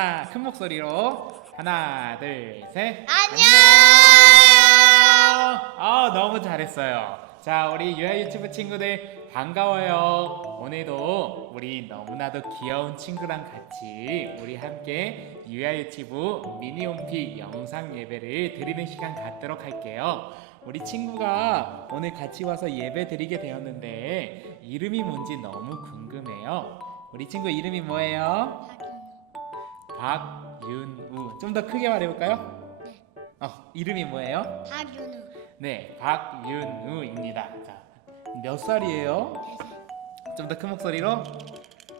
하나 큰 목소리로 하나 둘 셋 안녕. 아 너무 잘했어요. 자 우리 유아 유튜브 친구들 반가워요. 오늘도 우리 너무나도 귀여운 친구랑 같이 우리 함께 유아 유튜브 미니홈피 영상 예배를 드리는 시간 갖도록 할게요. 우리 친구가 오늘 같이 와서 예배 드리게 되었는데 이름이 뭔지 너무 궁금해요. 우리 친구 이름이 뭐예요? 박윤우. 좀 더 크게 말해볼까요? 어, 이름이 뭐예요? 박윤우. 네, 박윤우입니다. 자, 몇 살이에요? 좀더 큰 목소리로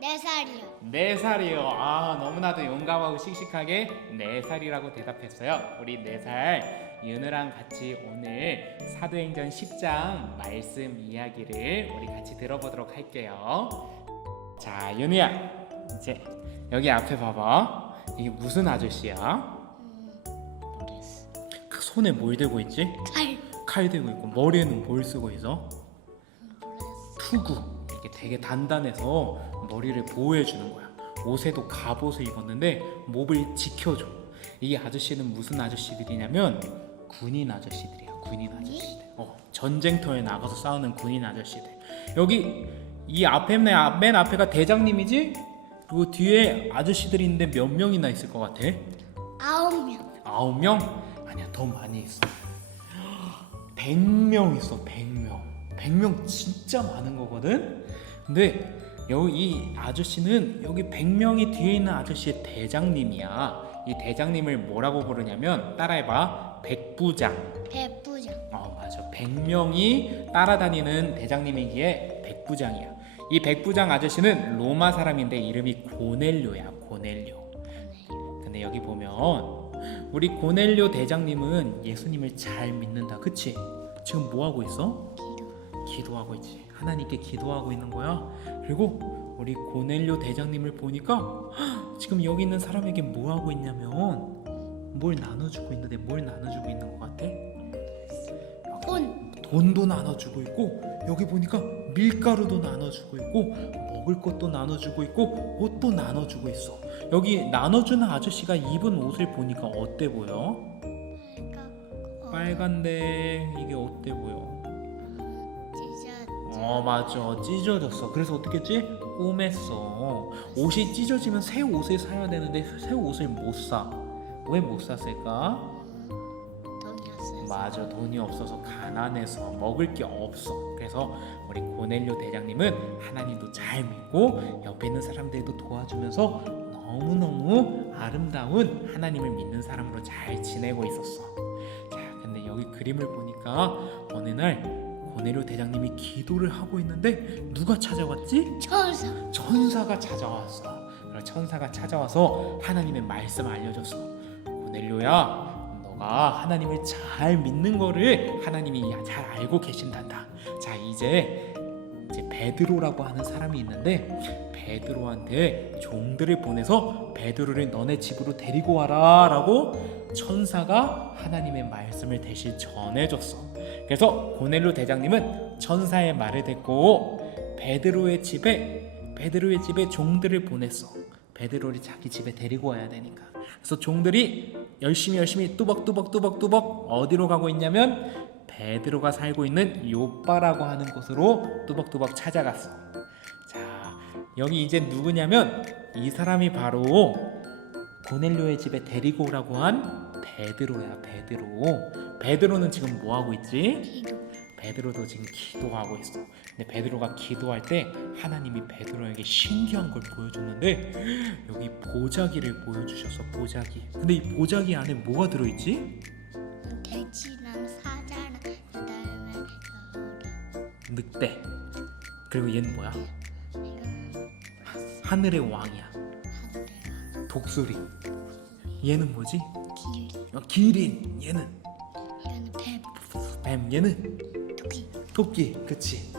네 살이요. 네 살이요. 아, 너무나도 용감하고 씩씩하게 네 살이라고 대답했어요. 우리 네살 윤우랑 같이 오늘 사도행전 10장 말씀 이야기를 우리 같이 들어보도록 할게요. 자, 윤우야, 이제 여기 앞에 봐봐. 이게 무슨 아저씨야? 모르겠어. 그 손에 뭘 들고 있지? 칼. 칼 들고 있고 머리에는 뭘 쓰고 있어? 모르겠어. 투구 이게 되게 단단해서 머리를 보호해 주는 거야 옷에도 갑옷을 입었는데 몸을 지켜줘 이 아저씨는 무슨 아저씨들이냐면 군인 아저씨들이야 군인 아저씨들 어, 전쟁터에 나가서 싸우는 군인 아저씨들 여기 이 앞에 맨 앞에가 대장님이지 그리고 뒤에 아저씨들이 있는데 몇 명이나 있을 것 같아? 아홉 명. 아홉 명? 아니야 더 많이 있어 100명 있어 100명 100명 진짜 많은 거거든 근데 여기 이 아저씨는 여기 100명이 뒤에 있는 아저씨의 대장님이야 이 대장님을 뭐라고 부르냐면 따라해봐 백부장 백부장. 어 맞아 100명이 따라다니는 대장님이기에 백부장이야 이 백부장 아저씨는 로마 사람인데 이름이 고넬료야 고넬료 근데 여기 보면 우리 고넬료 대장님은 예수님을 잘 믿는다 그치? 지금 뭐 하고 있어? 기도. 기도하고 있지 하나님께 기도하고 있는 거야 그리고 우리 고넬료 대장님을 보니까 헉, 지금 여기 있는 사람에게 뭐 하고 있냐면 뭘 나눠주고 있는데 뭘 나눠주고 있는 것 같아? 돈. 돈도 나눠주고 있고 여기 보니까 밀가루도 나눠주고 있고 먹을 것도 나눠주고 있고 옷도 나눠주고 있어 여기 나눠주는 아저씨가 입은 옷을 보니까 어때 보여? 빨갛고. 빨간데 이게 어때 보여? 어 맞아 찢어졌어 그래서 어떻게 했지? 꼬맸어 옷이 찢어지면 새 옷을 사야 되는데 새 옷을 못 사 왜 못 샀을까? 맞아 돈이 없어서 가난해서 먹을 게 없어 그래서 우리 고넬료 대장님은 하나님도 잘 믿고 옆에 있는 사람들도 도와주면서 너무너무 아름다운 하나님을 믿는 사람으로 잘 지내고 있었어 자 근데 여기 그림을 보니까 어느 날 고넬료 대장님이 기도를 하고 있는데 누가 찾아왔지? 천사. 천사가 찾아왔어. 그래서 천사가 찾아와서 하나님의 말씀을 알려줬어. 고넬료야, 너가 하나님을 잘 믿는 거를 하나님이 잘 알고 계신단다. 자, 이제 이제 베드로라고 하는 사람이 있는데 베드로한테 종들을 보내서 베드로를 너네 집으로 데리고 와라라고 천사가 하나님의 말씀을 대신 전해줬어. 그래서 고넬료 대장님은 천사의 말을 듣고 베드로의 집에 베드로의 집에 종들을 보냈어. 베드로를 자기 집에 데리고 와야 되니까. 그래서 종들이 열심히 열심히 뚜벅뚜벅 뚜벅뚜벅 어디로 가고 있냐면 베드로가 살고 있는 요바라고 하는 곳으로 뚜벅뚜벅 찾아갔어. 자, 여기 이제 누구냐면 이 사람이 바로 고넬료의 집에 데리고 오라고 한 베드로야, 베드로. 베드로는 지금 뭐 하고 있지? 베드로도 지금 기도하고 있어. 근데 베드로가 기도할 때 하나님이 베드로에게 신기한 걸 보여줬는데 여기 보자기를 보여주셔서 보자기. 근데 이 보자기 안에 뭐가 들어있지? 돼지랑 사자랑 그다음에 그 늑대. 그리고 얘는 뭐야? 하늘의 왕이야. 독수리. 얘는 뭐지? 길. 어, 기린. 얘는. 뱀. 얘는 토끼. 그치?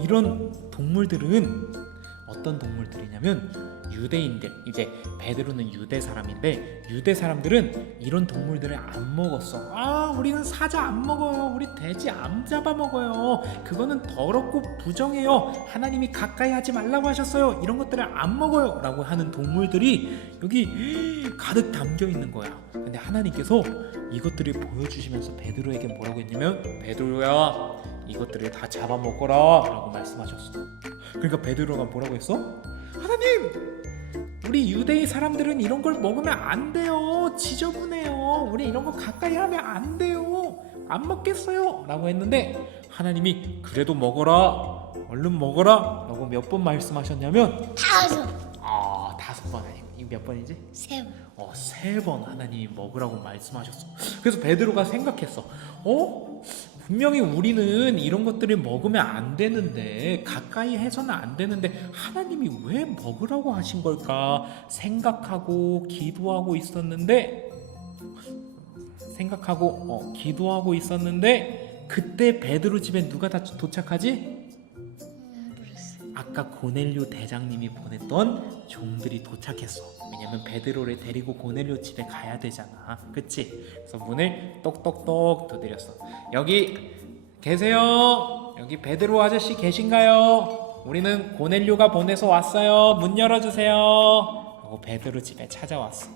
이런 동물들은 어떤 동물들이냐면 유대인들 이제 베드로는 유대 사람인데 유대 사람들은 이런 동물들을 안 먹었어. 아 우리는 사자 안 먹어요. 우리 돼지 안 잡아 먹어요. 그거는 더럽고 부정해요. 하나님이 가까이 하지 말라고 하셨어요. 이런 것들을 안 먹어요.라고 하는 동물들이 여기 가득 담겨 있는 거야. 근데 하나님께서 이것들을 보여주시면서 베드로에게 뭐라고 했냐면 베드로야 이것들을 다 잡아먹어라 라고 말씀하셨어. 그러니까 베드로가 뭐라고 했어? 하나님, 우리 유대인 사람들은 이런 걸 먹으면 안 돼요. 지저분해요. 우리 이런 거 가까이 하면 안 돼요. 안 먹겠어요.라고 했는데 하나님이 그래도 먹어라. 얼른 먹어라.라고 몇 번 말씀하셨냐면 다섯, 아 다섯 번 아니고 이거 몇 번이지? 세 번. 어, 세 번 하나님이 먹으라고 말씀하셨어. 그래서 베드로가 생각했어. 어? 분명히 우리는 이런 것들을 먹으면 안 되는데 가까이 해서는 안 되는데 하나님이 왜 먹으라고 하신 걸까 생각하고 기도하고 있었는데 생각하고 어, 기도하고 있었는데 그때 베드로 집에 누가 다 도착하지? 아까 고넬료 대장님이 보냈던 종들이 도착했어. 왜냐면 베드로를 데리고 고넬료 집에 가야 되잖아. 그치? 그래서 문을 똑똑똑 두드렸어. 여기 계세요? 여기 베드로 아저씨 계신가요? 우리는 고넬료가 보내서 왔어요. 문 열어주세요. 하고 베드로 집에 찾아왔어.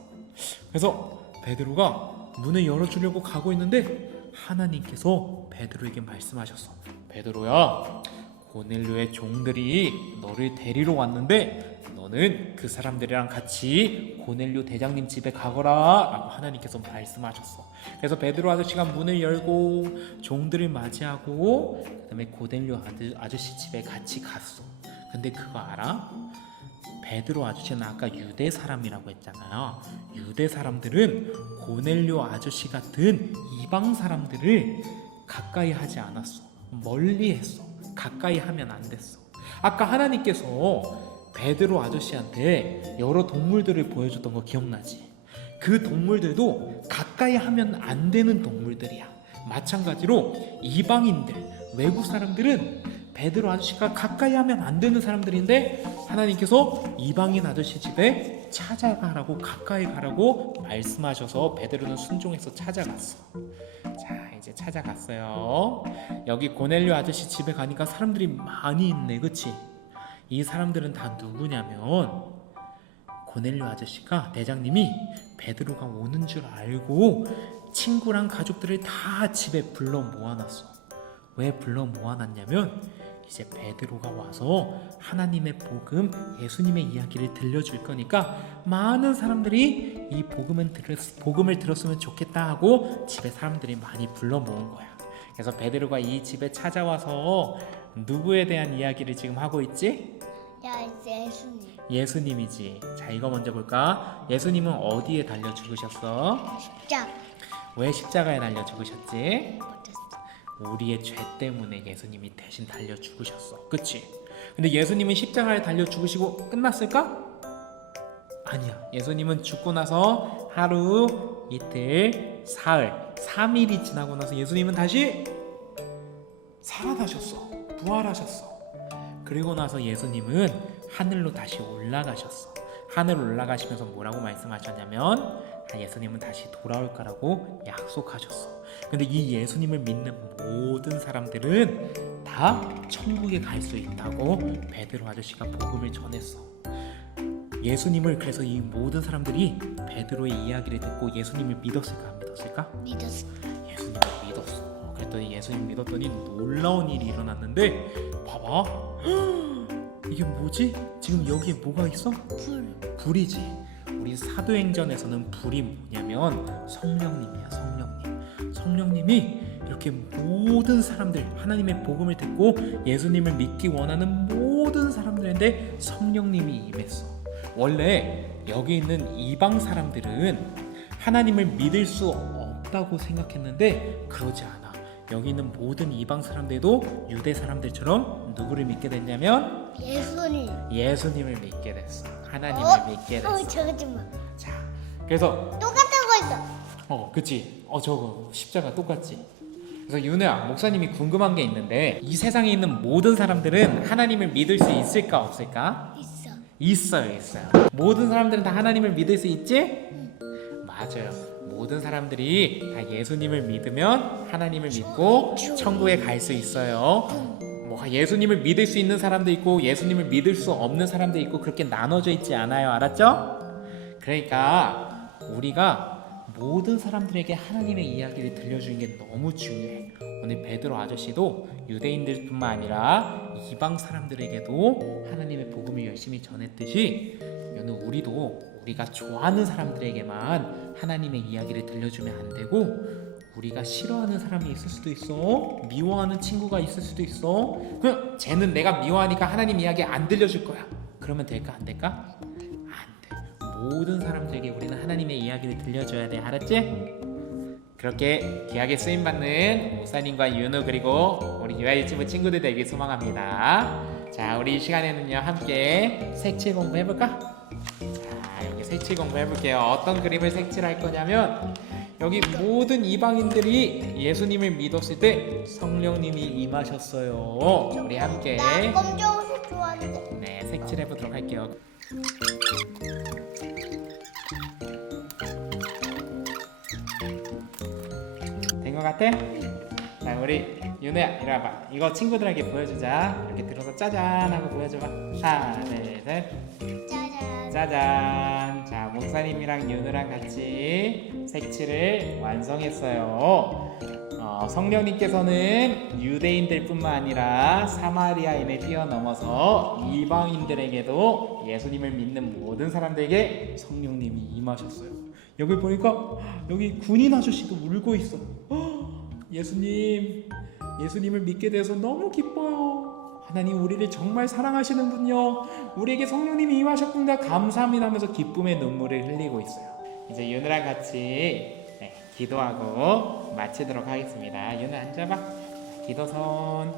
그래서 베드로가 문을 열어주려고 가고 있는데 하나님께서 베드로에게 말씀하셨어. 베드로야, 고넬료의 종들이 너를 데리러 왔는데 너는 그 사람들이랑 같이 고넬료 대장님 집에 가거라 라고 하나님께서 말씀하셨어. 그래서 베드로 아저씨가 문을 열고 종들을 맞이하고 그 다음에 고넬료 아저- 아저씨 집에 같이 갔어. 근데 그거 알아? 베드로 아저씨는 아까 유대 사람이라고 했잖아요. 유대 사람들은 고넬료 아저씨 같은 이방 사람들을 가까이 하지 않았어. 멀리 했어. 가까이 하면 안 됐어. 아까 하나님께서 베드로 아저씨한테 여러 동물들을 보여줬던 거 기억나지? 그 동물들도 가까이 하면 안 되는 동물들이야. 마찬가지로 이방인들, 외국 사람들은 베드로 아저씨가 가까이 하면 안 되는 사람들인데 하나님께서 이방인 아저씨 집에 찾아가라고 가까이 가라고 말씀하셔서 베드로는 순종해서 찾아갔어. 찾아갔어요. 여기 고넬료 아저씨 집에 가니까 사람들이 많이 있네, 그치? 이 사람들은 다 누구냐면 고넬료 아저씨가 대장님이 베드로가 오는 줄 알고 친구랑 가족들을 다 집에 불러 모아놨어. 왜 불러 모아놨냐면 이제 베드로가 와서 하나님의 복음, 예수님의 이야기를 들려줄 거니까 많은 사람들이 이 복음을 들었, 복음을 들었으면 좋겠다 하고 집에 사람들이 많이 불러 모은 거야. 그래서 베드로가 이 집에 찾아와서 누구에 대한 이야기를 지금 하고 있지? 야, 예수님. 예수님이지. 자, 이거 먼저 볼까? 예수님은 어디에 달려 죽으셨어? 십자. 왜 십자가에 달려 죽으셨지? 우리의 죄 때문에 예수님이 대신 달려 죽으셨어. 그치? 근데 예수님은 십자가에 달려 죽으시고 끝났을까? 아니야. 예수님은 죽고 나서 하루, 이틀, 사흘, 3일이 지나고 나서 예수님은 다시 살아나셨어. 부활하셨어. 그리고 나서 예수님은 하늘로 다시 올라가셨어. 하늘 올라가시면서 뭐라고 말씀하셨냐면 아, 예수님은 다시 돌아올 거라고 약속하셨어. 근데 이 예수님을 믿는 모든 사람들은 다 천국에 갈 수 있다고 베드로 아저씨가 복음을 전했어. 예수님을 그래서 이 모든 사람들이 베드로의 이야기를 듣고 예수님을 믿었을까 안 믿었을까? 믿었어. 예수님을 믿었어. 그랬더니 예수님 믿었더니 놀라운 일이 일어났는데 봐봐. 이게 뭐지? 지금 여기에 뭐가 있어? 불. 불이지. 우리 사도행전에서는 불이 뭐냐면 성령님이야, 성령님. 성령님이 이렇게 모든 사람들 하나님의 복음을 듣고 예수님을 믿기 원하는 모든 사람들인데 성령님이 임했어. 원래 여기 있는 이방 사람들은 하나님을 믿을 수 없다고 생각했는데 그러지 않아. 여기 있는 모든 이방 사람들도 유대 사람들처럼 누구를 믿게 됐냐면 예수님. 예수님을 믿게 됐어. 하나님을 어? 믿게 어, 됐어. 좀 봐. 자, 그래서 똑같은 거 있어. 어, 그치? 어, 저거 십자가 똑같지? 그래서 윤우야 목사님이 궁금한 게 있는데 이 세상에 있는 모든 사람들은 하나님을 믿을 수 있을까 없을까? 있어. 있어요 있어요 모든 사람들은 다 하나님을 믿을 수 있지? 맞아요 모든 사람들이 다 예수님을 믿으면 하나님을 믿고 천국에 갈 수 있어요 뭐 예수님을 믿을 수 있는 사람도 있고 예수님을 믿을 수 없는 사람도 있고 그렇게 나눠져 있지 않아요 알았죠? 그러니까 우리가 모든 사람들에게 하나님의 이야기를 들려주는 게 너무 중요해. 오늘 베드로 아저씨도 유대인들뿐만 아니라 이방 사람들에게도 하나님의 복음을 열심히 전했듯이 여는 우리도 우리가 좋아하는 사람들에게만 하나님의 이야기를 들려주면 안 되고 우리가 싫어하는 사람이 있을 수도 있어 미워하는 친구가 있을 수도 있어 그냥 쟤는 내가 미워하니까 하나님 이야기 안 들려줄 거야 그러면 될까 안 될까? 안 돼. 모든 사람들에게 우리는 하나님의 이야기를 들려줘야 돼. 알았지? 그렇게 귀하게 쓰임 받는 목사님과 윤우 그리고 우리 유아 유치부 친구들 되길 소망합니다. 자, 우리 이 시간에는요 함께 색칠 공부 해볼까? 자, 여기 색칠 공부 해볼게요. 어떤 그림을 색칠할 거냐면 여기 모든 이방인들이 예수님을 믿었을 때 성령님이 임하셨어요. 우리 함께 나 검정색 좋아하는데. 네 색칠해 보도록 할게요. 된 것 같아? 자 우리 윤우야 이리 와봐 이거 친구들에게 보여주자 이렇게 들어서 짜잔 하고 보여줘봐 하나 둘 셋 짜잔. 짜잔 자 목사님이랑 윤우랑 같이 색칠을 완성했어요. 어, 성령님께서는 유대인들 뿐만 아니라 사마리아인을 뛰어넘어서 이방인들에게도 예수님을 믿는 모든 사람들에게 성령님이 임하셨어요. 여기 보니까 여기 군인 아저씨도 울고 있어. 헉, 예수님 예수님을 믿게 돼서 너무 기뻐요 하나님 우리를 정말 사랑하시는군요. 우리에게 성령님이 임하셨군요 감사합니다 하면서 기쁨의 눈물을 흘리고 있어요. 이제 윤우랑 같이 네, 기도하고 마치도록 하겠습니다. 윤우 앉아봐. 기도손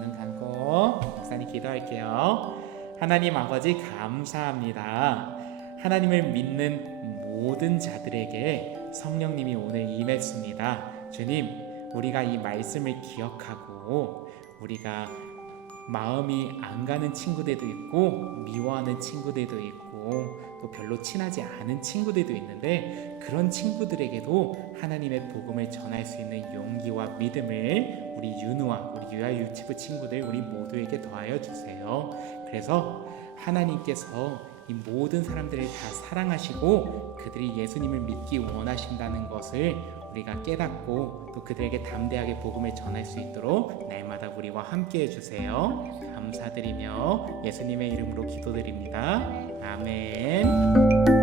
눈 감고 목사님 기도할게요. 하나님 아버지 감사합니다. 하나님을 믿는 모든 자들에게 성령님이 오늘 임했습니다. 주님 우리가 이 말씀을 기억하고 우리가 마음이 안 가는 친구들도 있고 미워하는 친구들도 있고 또 별로 친하지 않은 친구들도 있는데 그런 친구들에게도 하나님의 복음을 전할 수 있는 용기와 믿음을 우리 윤우와 우리 유아 유치부 친구들 우리 모두에게 더하여 주세요. 그래서 하나님께서 이 모든 사람들을 다 사랑하시고 그들이 예수님을 믿기 원하신다는 것을 우리가 깨닫고 또 그들에게 담대하게 복음을 전할 수 있도록 날마다 우리와 함께 해주세요. 감사드리며 예수님의 이름으로 기도드립니다. 아멘.